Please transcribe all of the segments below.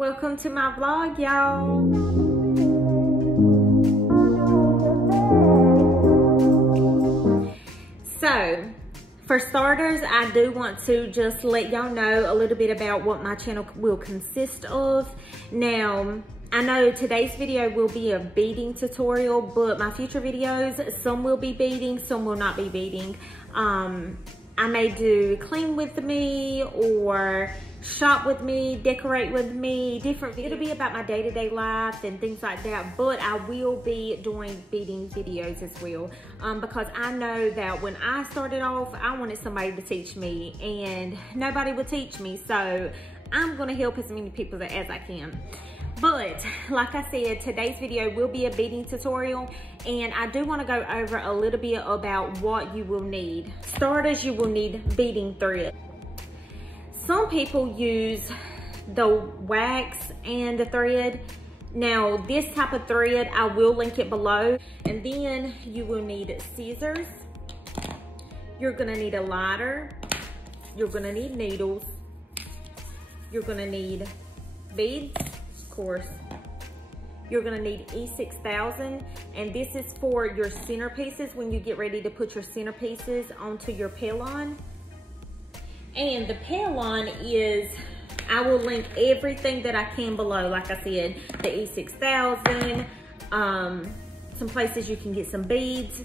Welcome to my vlog, y'all. So, for starters, I do want to just let y'all know a little bit about what my channel will consist of. Now, I know today's video will be a beading tutorial, but my future videos, some will be beading, some will not be beading. I may do clean with me or shop with me, decorate with me, different. It'll be about my day-to-day life and things like that, but I will be doing beading videos as well, because I know that when I started off, I wanted somebody to teach me and nobody would teach me, so I'm gonna help as many people as I can. But like I said, today's video will be a beading tutorial, and I do want to go over a little bit about what you will need. Starters, you will need beading thread. Some people use the wax and the thread. Now, this type of thread, I will link it below. And then you will need scissors. You're gonna need a lighter. You're gonna need needles. You're gonna need beads, of course. You're gonna need E6000, and this is for your centerpieces when you get ready to put your centerpieces onto your Pellon. And the Pellon is, I will link everything that I can below. Like I said, the E6000, some places you can get some beads,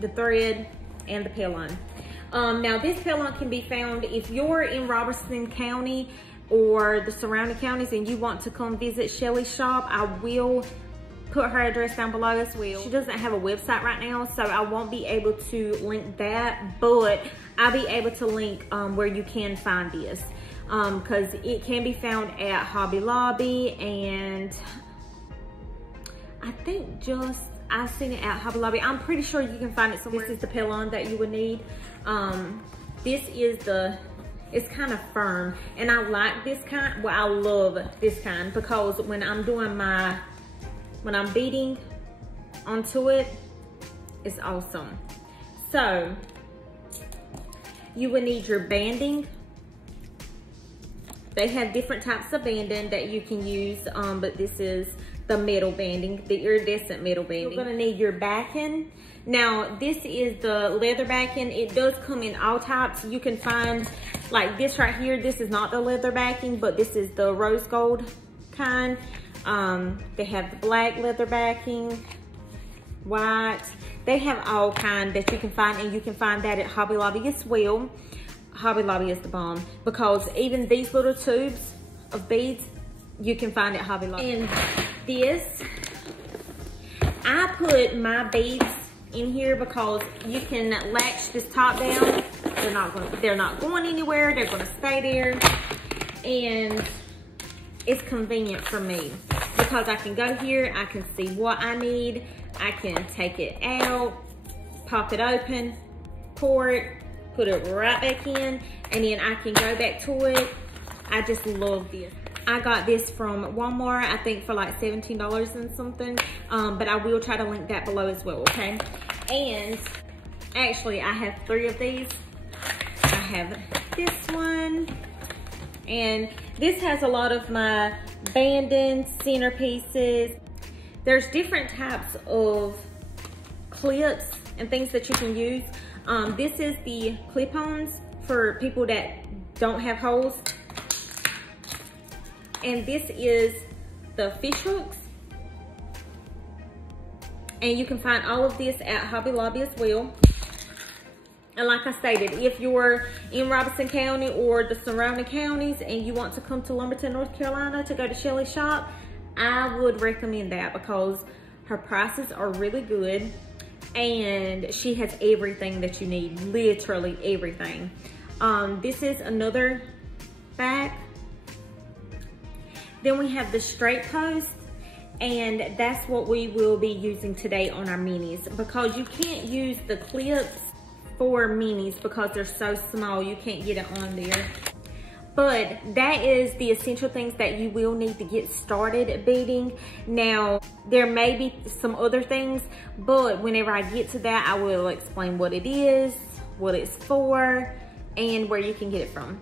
the thread, and the Pellon. Now this Pellon can be found if you're in Robeson County or the surrounding counties and you want to come visit Shelly's shop. I will put her address down below as well. She doesn't have a website right now, so I won't be able to link that, but I'll be able to link where you can find this, because it can be found at Hobby Lobby, and I think I've seen it at Hobby Lobby. I'm pretty sure you can find it somewhere. This is the Pellon that you would need. This is it's kind of firm, and I like this kind. Well, I love this kind because when I'm beading onto it, it's awesome. So you will need your banding. They have different types of banding that you can use, but this is the metal banding, the iridescent metal banding. You're gonna need your backing. Now, this is the leather backing. It does come in all types. You can find, like this right here, this is not the leather backing, but this is the rose gold kind. They have the black leather backing, white. They have all kind that you can find, and you can find that at Hobby Lobby as well. Hobby Lobby is the bomb, because even these little tubes of beads, you can find at Hobby Lobby. And this, I put my beads in here because you can latch this top down. They're not going anywhere. They're gonna stay there, and it's convenient for me because I can go here, I can see what I need, I can take it out, pop it open, pour it, put it right back in, and then I can go back to it. I just love this. I got this from Walmart, I think for like $17 and something, but I will try to link that below as well, okay? And actually, I have 3 of these. I have this one, and this has a lot of my banding, centerpieces. There's different types of clips and things that you can use. This is the clip-ons for people that don't have holes. And this is the fish hooks. And you can find all of this at Hobby Lobby as well. And like I stated, if you're in Robeson County or the surrounding counties and you want to come to Lumberton, North Carolina to go to Shelly's shop, I would recommend that because her prices are really good and she has everything that you need, literally everything. This is another back. Then we have the straight post, and that's what we will be using today on our minis, because you can't use the clips for minis because they're so small, you can't get it on there. But that is the essential things that you will need to get started beading. Now, there may be some other things, but whenever I get to that, I will explain what it is, what it's for, and where you can get it from.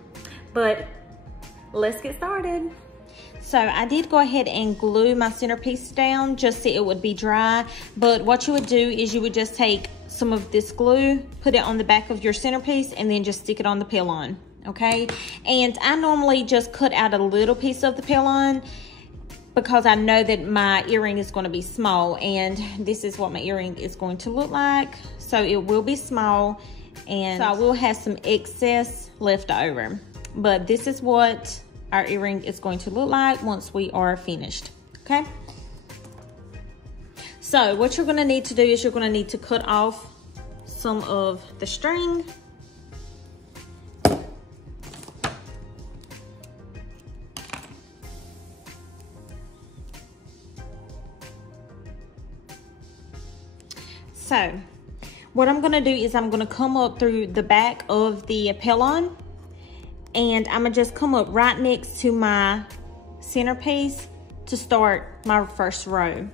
But let's get started. So I did go ahead and glue my centerpiece down just so it would be dry. But what you would do is you would just take some of this glue, put it on the back of your centerpiece, and then just stick it on the Pellon, okay? And I normally just cut out a little piece of the Pellon because I know that my earring is going to be small, and this is what my earring is going to look like. So it will be small, and so I will have some excess left over. But this is what our earring is going to look like once we are finished, okay? So what you're gonna need to do is you're gonna need to cut off some of the string. So what I'm gonna do is I'm gonna come up through the back of the Pellon, and I'm gonna just come up right next to my centerpiece to start my first row,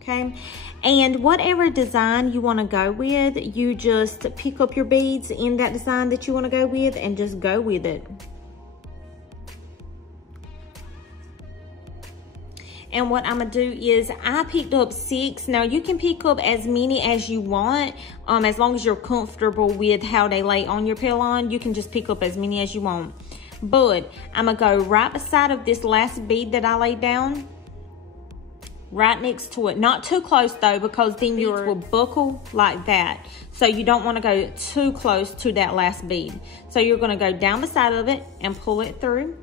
okay? And whatever design you wanna go with, you just pick up your beads in that design that you wanna go with and just go with it. And what I'm gonna do is I picked up 6. Now you can pick up as many as you want, as long as you're comfortable with how they lay on your Pellon. You can just pick up as many as you want. But I'm gonna go right beside of this last bead that I laid down, right next to it. Not too close though, because then yours will buckle like that. So you don't wanna go too close to that last bead. So you're gonna go down beside of it and pull it through.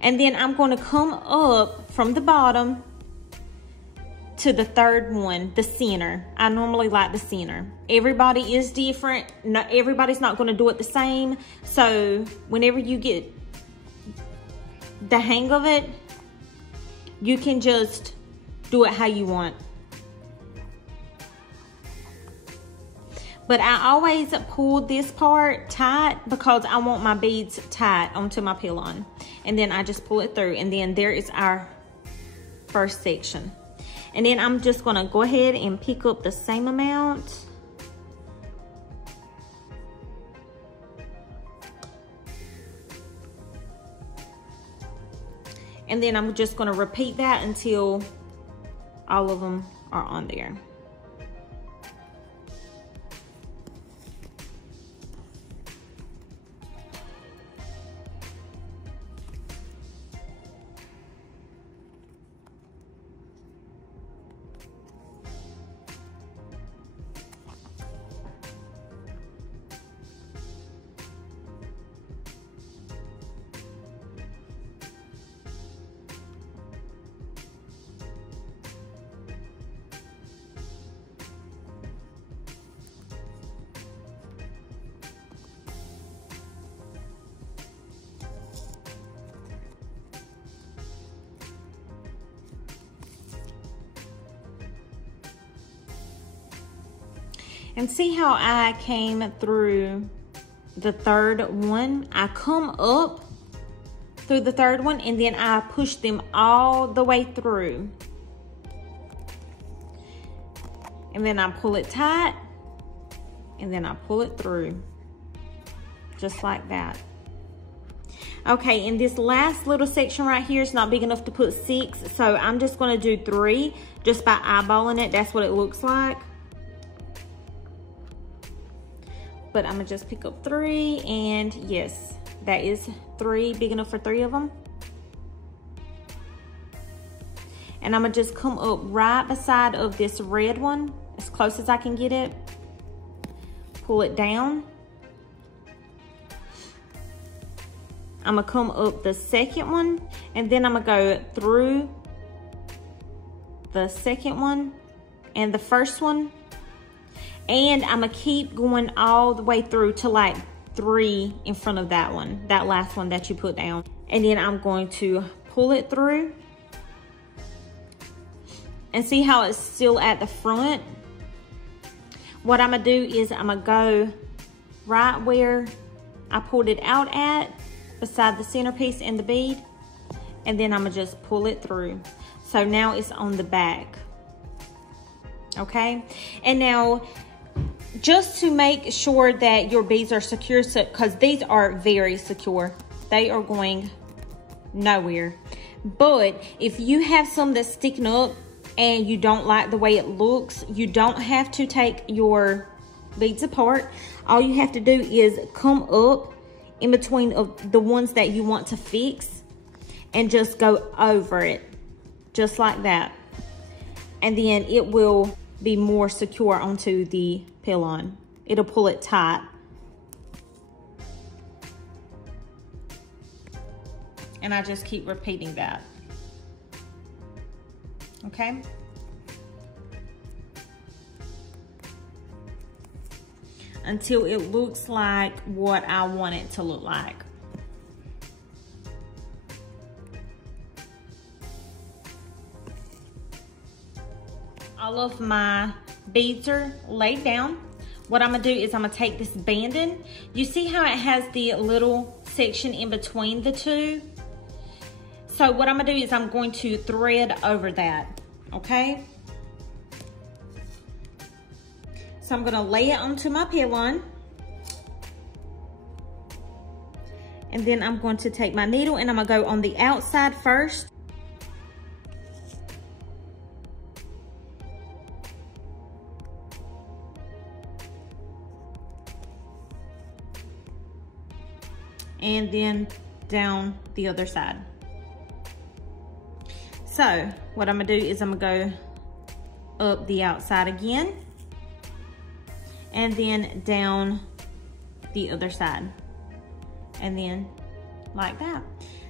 And then I'm going to come up from the bottom to the third one, the center. I normally like the center. Everybody is different. Everybody's not going to do it the same. So whenever you get the hang of it, you can just do it how you want. But I always pull this part tight because I want my beads tight onto my Pellon. And then I just pull it through, and then there is our first section. And then I'm just gonna go ahead and pick up the same amount. And then I'm just gonna repeat that until all of them are on there. And see how I came through the third one? I come up through the third one and then I push them all the way through. And then I pull it tight and then I pull it through. Just like that. Okay, and this last little section right here is not big enough to put 6, so I'm just gonna do 3 just by eyeballing it. That's what it looks like. But I'm gonna just pick up 3, and yes, that is 3, big enough for 3 of them. And I'm gonna just come up right beside of this red one, as close as I can get it. Pull it down. I'm gonna come up the second one, and then I'm gonna go through the second one and the first one. And I'm gonna keep going all the way through to like 3 in front of that one, that last one that you put down. And then I'm going to pull it through. And see how it's still at the front? What I'm gonna do is I'm gonna go right where I pulled it out at, beside the centerpiece and the bead. And then I'm gonna just pull it through. So now it's on the back. Okay? And now, just to make sure that your beads are secure, because these are very secure. They are going nowhere. But if you have some that's sticking up and you don't like the way it looks, you don't have to take your beads apart. All you have to do is come up in between of the ones that you want to fix and just go over it, just like that. And then it will be more secure onto the Pellon. It'll pull it tight. And I just keep repeating that. Okay? Until it looks like what I want it to look like. All of my beads are laid down. What I'm gonna do is I'm gonna take this banding. You see how it has the little section in between the two? So what I'm gonna do is I'm going to thread over that, okay? So I'm gonna lay it onto my Pellon. And then I'm going to take my needle and I'm gonna go on the outside first. And then down the other side. So what I'm gonna do is I'm gonna go up the outside again and then down the other side and then like that.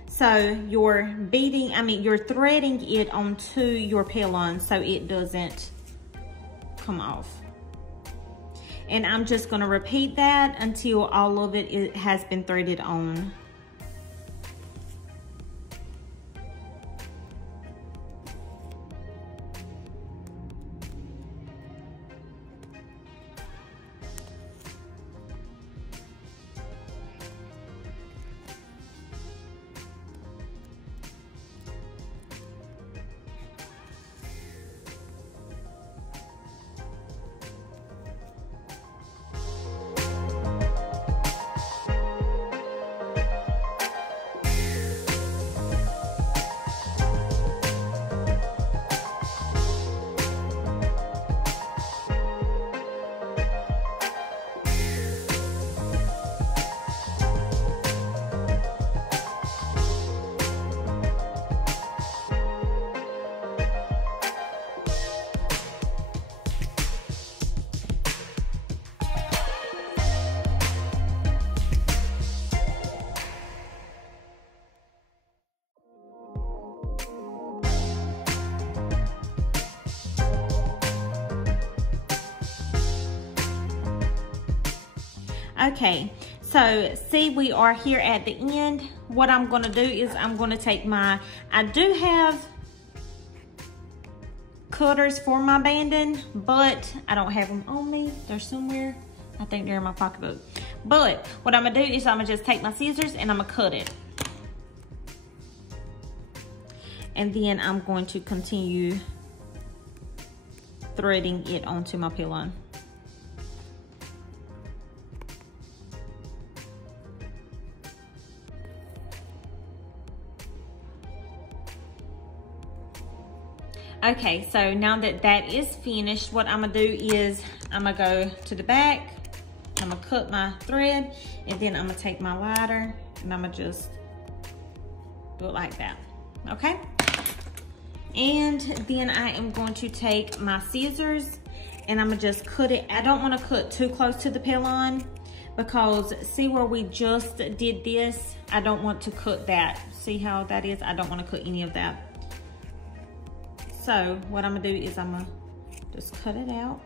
So you're you're threading it onto your Pellon so it doesn't come off. And I'm just gonna repeat that until all of it has been threaded on. Okay, so see, we are here at the end. What I'm gonna do is I'm gonna take I do have cutters for my banding, but I don't have them on me. They're somewhere. I think they're in my pocketbook. But what I'm gonna do is I'm gonna just take my scissors and I'm gonna cut it. And then I'm going to continue threading it onto my Pellon. Okay, so now that that is finished, what I'm gonna do is I'm gonna go to the back, I'm gonna cut my thread, and then I'm gonna take my lighter and I'm gonna just do it like that, okay? And then I am going to take my scissors and I'm gonna just cut it. I don't wanna cut too close to the Pellon because see where we just did this? I don't want to cut that. See how that is? I don't wanna cut any of that. So what I'm gonna do is I'm gonna just cut it out.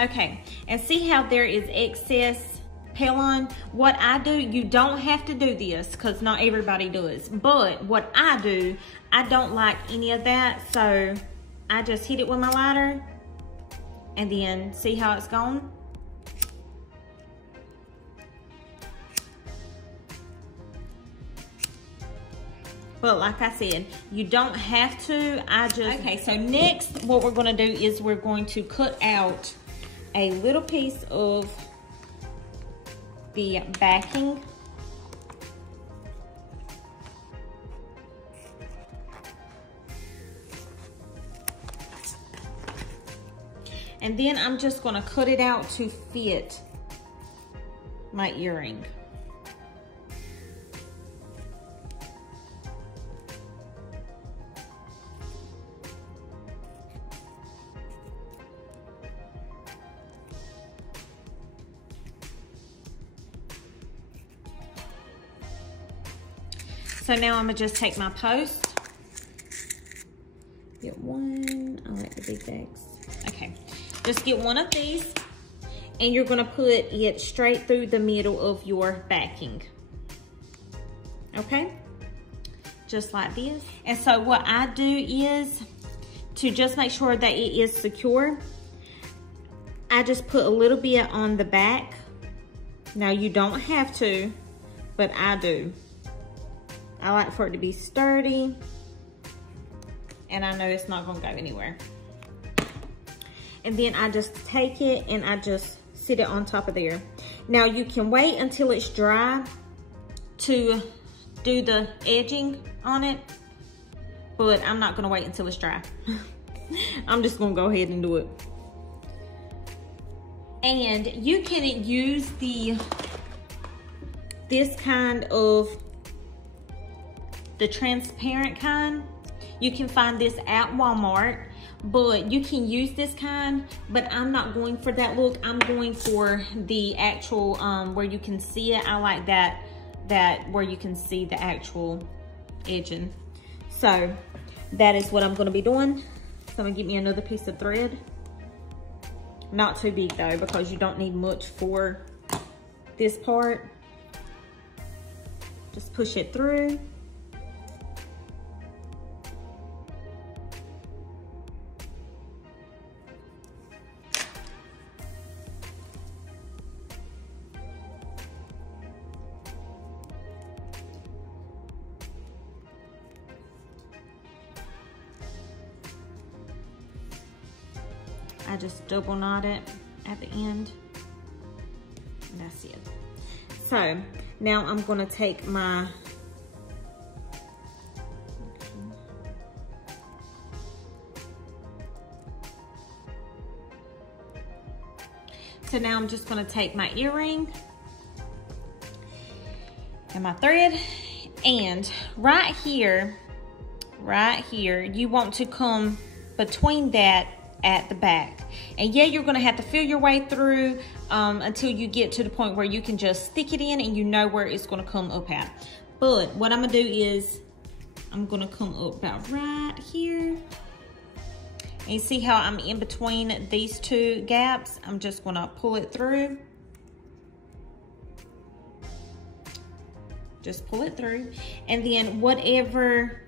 Okay, and see how there is excess Pellon? What I do, you don't have to do this because not everybody does, but what I do, I don't like any of that, so I just hit it with my lighter and then see how it's gone? But like I said, you don't have to, okay, so next what we're gonna do is we're going to cut out a little piece of the backing And then I'm just gonna cut it out to fit my earring. So now I'm gonna just take my post. Get one, I like the big bags. Okay, just get one of these and you're gonna put it straight through the middle of your backing. Okay, just like this. And so what I do is, to just make sure that it is secure, I just put a little bit on the back. Now you don't have to, but I do. I like for it to be sturdy, and I know it's not gonna go anywhere. And then I just take it and I just sit it on top of there. Now you can wait until it's dry to do the edging on it, but I'm not gonna wait until it's dry. I'm just gonna go ahead and do it. And you can use this kind of, the transparent kind. You can find this at Walmart, but you can use this kind, but I'm not going for that look. I'm going for the actual, where you can see it. I like that where you can see the actual edging. So that is what I'm gonna be doing. So I'm gonna get me another piece of thread. Not too big though, because you don't need much for this part. Just push it through. I just double knot it at the end, and that's it. So now I'm gonna take my, I'm just gonna take my earring and my thread, and right here, you want to come between that at the back. And yeah, you're gonna have to feel your way through until you get to the point where you can just stick it in and you know where it's gonna come up at. But what I'm gonna do is, I'm gonna come up about right here. And you see how I'm in between these two gaps? I'm just gonna pull it through. Just pull it through. And then whatever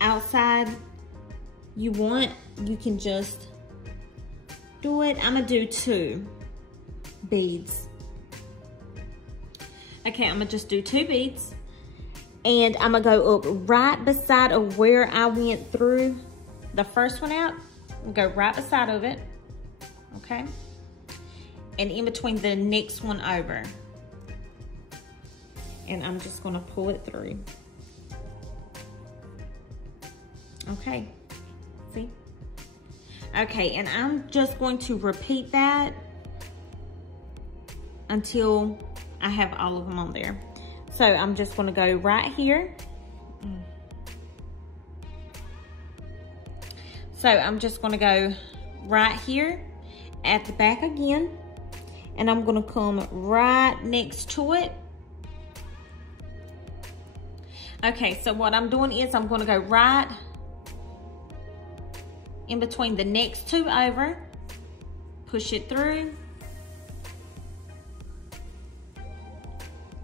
outside you want, you can just do it. I'm gonna do 2 beads. Okay, I'm gonna just do 2 beads. And I'm gonna go up right beside of where I went through the first one out. Go right beside of it, okay? And in between the next one over. And I'm just gonna pull it through. Okay, see? Okay, and I'm just going to repeat that until I have all of them on there. So I'm just gonna go right here. So I'm just gonna go right here at the back again, and I'm gonna come right next to it. Okay, so what I'm doing is I'm gonna go right in between the next 2 over, push it through,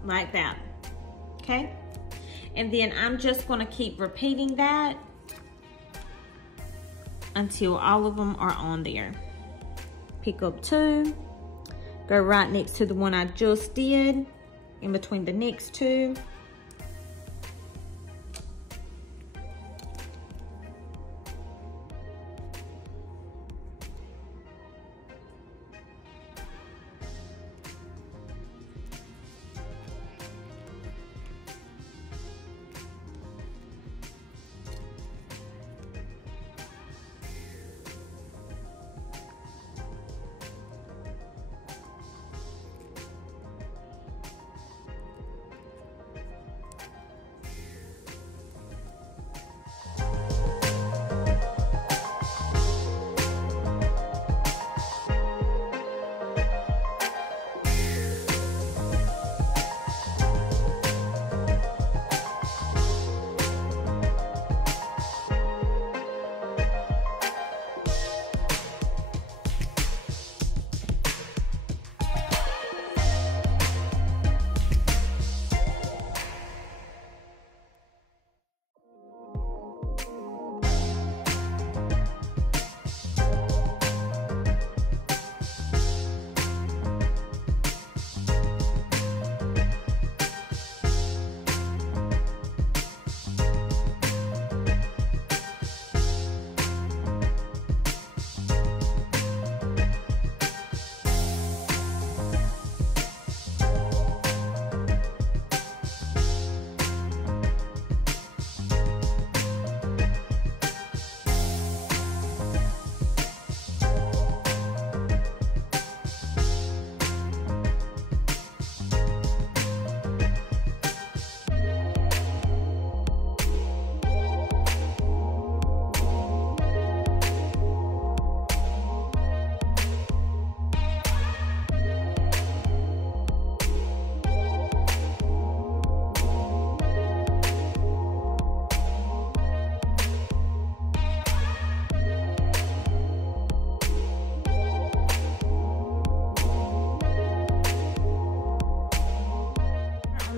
like that, okay? And then I'm just gonna keep repeating that until all of them are on there. Pick up 2, go right next to the one I just did, in between the next 2.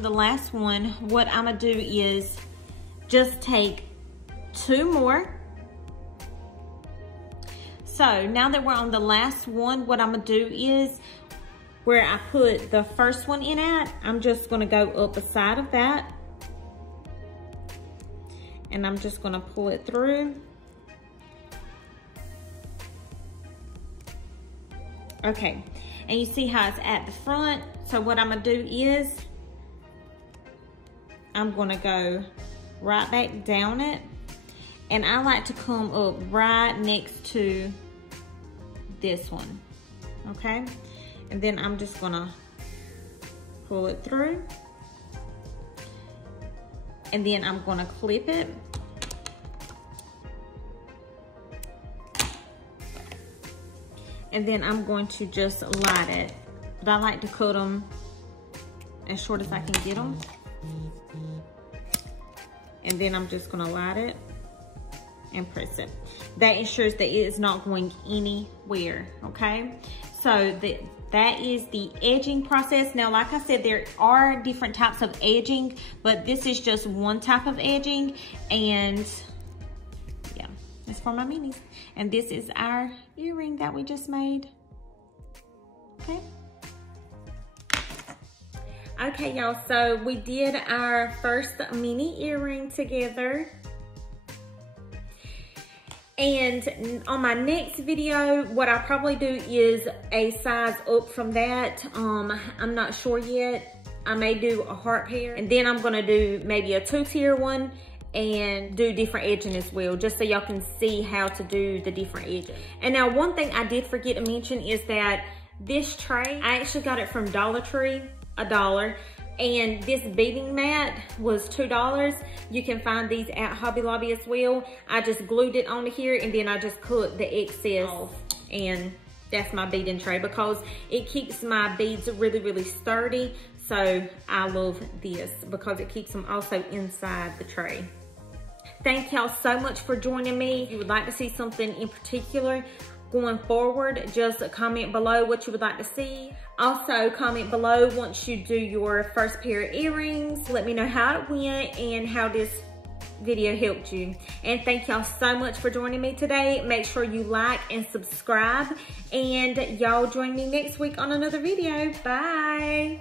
the last one, what I'm gonna do is just take 2 more. So now that we're on the last one, what I'm gonna do is where I put the first one in at, I'm just gonna go up the side of that. And I'm just gonna pull it through. Okay, and you see how it's at the front. So what I'm gonna do is, I'm gonna go right back down it. And I like to come up right next to this one, okay? And then I'm just gonna pull it through. And then I'm gonna clip it. And then I'm going to just light it. But I like to cut them as short as I can get them. And then I'm just gonna light it and press it. That ensures that it is not going anywhere, okay? So that is the edging process. Now, like I said, there are different types of edging, but this is just one type of edging. And yeah, it's for my minis. And this is our earring that we just made, okay? Okay, y'all, so we did our first mini earring together. And on my next video, what I'll probably do is a size up from that. I'm not sure yet. I may do a heart pair, and then I'm gonna do maybe a 2-tier one and do different edging as well, just so y'all can see how to do the different edging. And now one thing I did forget to mention is that this tray, I actually got it from Dollar Tree, $1. And this beading mat was $2. You can find these at Hobby Lobby as well. I just glued it onto here, and then I just cut the excess off. And that's my beading tray because it keeps my beads really, really sturdy. So I love this because it keeps them also inside the tray. Thank y'all so much for joining me. If you would like to see something in particular going forward, just comment below what you would like to see. Also, comment below once you do your first pair of earrings. Let me know how it went and how this video helped you. And thank y'all so much for joining me today. Make sure you like and subscribe. And y'all join me next week on another video. Bye.